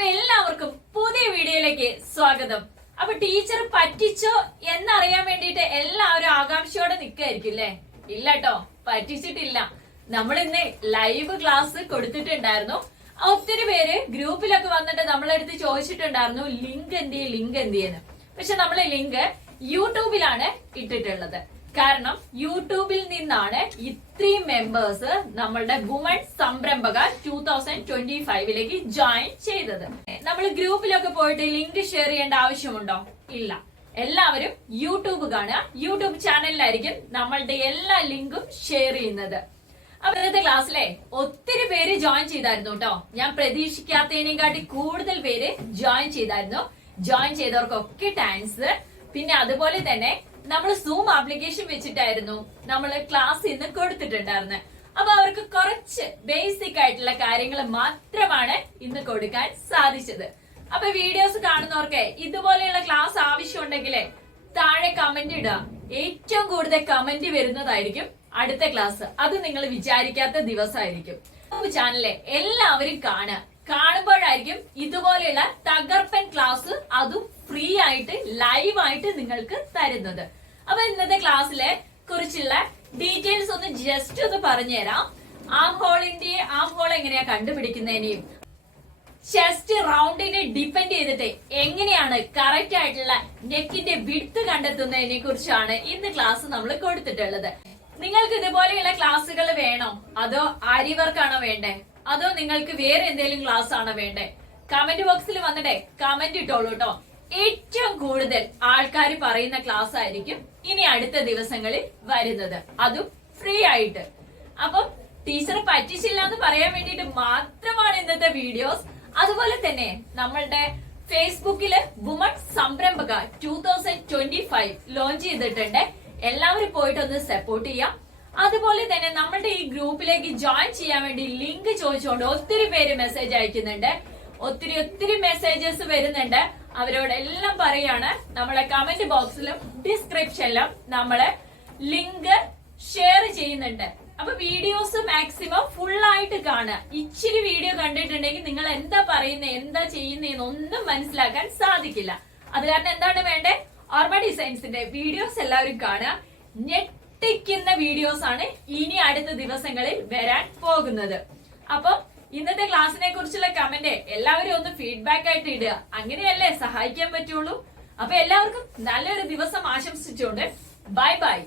അപ്പൊ എല്ലാവർക്കും പുതിയ വീഡിയോയിലേക്ക് സ്വാഗതം. അപ്പൊ ടീച്ചർ പറ്റിച്ചോ എന്നറിയാൻ വേണ്ടിട്ട് എല്ലാവരും ആകാംക്ഷയോടെ നിൽക്കായിരിക്കും അല്ലേ ഇല്ല കേട്ടോ പറ്റിച്ചിട്ടില്ല. നമ്മൾ ഇന്ന് ലൈവ് ക്ലാസ് കൊടുത്തിട്ടുണ്ടായിരുന്നു. ഒത്തിരി പേര് ഗ്രൂപ്പിലൊക്കെ വന്നിട്ട് നമ്മളെടുത്ത് ചോദിച്ചിട്ടുണ്ടായിരുന്നു ലിങ്ക് എന്ത് ലിങ്ക് എന്ത് ചെയ്യുന്നു പക്ഷെ നമ്മൾ ലിങ്ക് യൂട്യൂബിലാണ് ഇട്ടിട്ടുള്ളത്. കാരണം യൂട്യൂബിൽ നിന്നാണ് ഇത്രയും മെമ്പേഴ്സ് നമ്മളുടെ വുമൺ സംരംഭക ടൂ തൗസൻഡ് ട്വന്റി ഫൈവിലേക്ക് ജോയിൻ ചെയ്തത്. നമ്മൾ ഗ്രൂപ്പിലൊക്കെ പോയിട്ട് ലിങ്ക് ഷെയർ ചെയ്യേണ്ട ആവശ്യമുണ്ടോ? ഇല്ല. എല്ലാവരും യൂട്യൂബ് കാണുക. യൂട്യൂബ് ചാനലിലായിരിക്കും നമ്മളുടെ എല്ലാ ലിങ്കും ഷെയർ ചെയ്യുന്നത്. ഇന്നത്തെ ക്ലാസ്സിലെ ഒത്തിരി പേര് ജോയിൻ ചെയ്തായിരുന്നു കേട്ടോ ഞാൻ പ്രതീക്ഷിക്കാത്തതിനെക്കാട്ടി കൂടുതൽ പേര് ജോയിൻ ചെയ്തായിരുന്നു. ജോയിൻ ചെയ്തവർക്കൊക്കെ താങ്ക്സ് പിന്നെ അതുപോലെ തന്നെ നമ്മൾ സൂം ആപ്ലിക്കേഷൻ വെച്ചിട്ടായിരുന്നു നമ്മൾ ക്ലാസ് ഇന്ന് കൊടുത്തിട്ടുണ്ടായിരുന്നത് അപ്പൊ അവർക്ക് കുറച്ച് ബേസിക് ആയിട്ടുള്ള കാര്യങ്ങൾ മാത്രമാണ് ഇന്ന് കൊടുക്കാൻ സാധിച്ചത്. അപ്പൊ വീഡിയോസ് കാണുന്നവർക്ക് ഇതുപോലെയുള്ള ക്ലാസ് ആവശ്യമുണ്ടെങ്കിലേ താഴെ കമന്റ് ഇടുക. ഏറ്റവും കൂടുതൽ കമന്റ് വരുന്നതായിരിക്കും അടുത്ത ക്ലാസ് അത് നിങ്ങൾ വിചാരിക്കാത്ത ദിവസമായിരിക്കും. ചാനലെ എല്ലാവരും കാണുക. കാണുമ്പോഴായിരിക്കും ഇതുപോലെയുള്ള തകർപ്പൻ ക്ലാസ് അതും ഫ്രീ ആയിട്ട് ലൈവ് ആയിട്ട് നിങ്ങൾക്ക് തരുന്നത്. അപ്പൊ ഇന്നത്തെ ക്ലാസ്സിലെ കുറിച്ചുള്ള ഡീറ്റെയിൽസ് ഒന്ന് ജസ്റ്റ് ഒന്ന് പറഞ്ഞുതരാം ആം ഹോളിന്റെ ആം ഹോൾ എങ്ങനെയാ കണ്ടുപിടിക്കുന്നതിനെയും ചെസ്റ്റ് റൗണ്ടിനെ ഡിപ്പെൻഡ് ചെയ്തിട്ട് എങ്ങനെയാണ് കറക്റ്റ് ആയിട്ടുള്ള നെക്കിന്റെ വിടുത്ത് കണ്ടെത്തുന്നതിനെ കുറിച്ചാണ് ഇന്ന് ക്ലാസ് നമ്മൾ കൊടുത്തിട്ടുള്ളത്. നിങ്ങൾക്ക് ഇതുപോലെയുള്ള ക്ലാസ്സുകൾ വേണോ? അതോ ആരി വർക്കാണോ വേണ്ടേ? അതോ നിങ്ങൾക്ക് വേറെ എന്തെങ്കിലും ക്ലാസ് ആണോ വേണ്ടേ? കമന്റ് ബോക്സിൽ വന്നിട്ടേ കമന്റ് ഇട്ടോളൂ കേട്ടോ ഏറ്റവും കൂടുതൽ ആൾക്കാർ പറയുന്ന ക്ലാസ് ആയിരിക്കും ഇനി അടുത്ത ദിവസങ്ങളിൽ വരുന്നത്. അതും ഫ്രീ ആയിട്ട്. അപ്പം ടീച്ചർ പറ്റിച്ചില്ല എന്ന് പറയാൻ വേണ്ടിയിട്ട് മാത്രമാണ് ഇന്നത്തെ വീഡിയോസ് അതുപോലെ തന്നെ നമ്മളുടെ ഫേസ്ബുക്കിൽ വുമൺ സംരംഭക two thousand twenty five launch ചെയ്തിട്ടുണ്ട്. എല്ലാവരും പോയിട്ട് ഒന്ന് സപ്പോർട്ട് ചെയ്യാം. അതുപോലെ തന്നെ നമ്മളുടെ ഈ ഗ്രൂപ്പിലേക്ക് ജോയിൻ ചെയ്യാൻ വേണ്ടി ലിങ്ക് ചോദിച്ചുകൊണ്ട് ഒത്തിരി പേര് മെസ്സേജ് അയക്കുന്നുണ്ട്. ഒത്തിരി ഒത്തിരി മെസ്സേജസ് വരുന്നുണ്ട്. അവരോടെല്ലാം പറയാണ്. നമ്മളെ കമന്റ് ബോക്സിലും ഡിസ്ക്രിപ്ഷനിലും നമ്മൾ ലിങ്ക് ഷെയർ ചെയ്യുന്നുണ്ട്. അപ്പൊ വീഡിയോസ് മാക്സിമം ഫുൾ ആയിട്ട് കാണുക. ഇച്ചിരി വീഡിയോ കണ്ടിട്ടുണ്ടെങ്കിൽ നിങ്ങൾ എന്താ പറയുന്നത് എന്താ ചെയ്യുന്നതെന്ന് ഒന്നും മനസ്സിലാക്കാൻ സാധിക്കില്ല. അത് കാരണം എന്താണ് വേണ്ടേ? ഓർമ്മ ഡിസൈൻസിന്റെ വീഡിയോസ് എല്ലാവരും കാണുക. ഞെട്ടിക്കുന്ന വീഡിയോസ് ആണ് ഇനി അടുത്ത ദിവസങ്ങളിൽ വരാൻ പോകുന്നത്. അപ്പം ഇന്നത്തെ ക്ലാസ്സിനെ കുറിച്ചുള്ള കമന്റ് എല്ലാവരും ഒന്ന് ഫീഡ്ബാക്ക് ആയിട്ട് ഇടുക. അങ്ങനെയല്ലേ സഹായിക്കാൻ പറ്റുള്ളൂ? അപ്പൊ എല്ലാവർക്കും നല്ലൊരു ദിവസം ആശംസിച്ചുകൊണ്ട് ബൈ ബൈ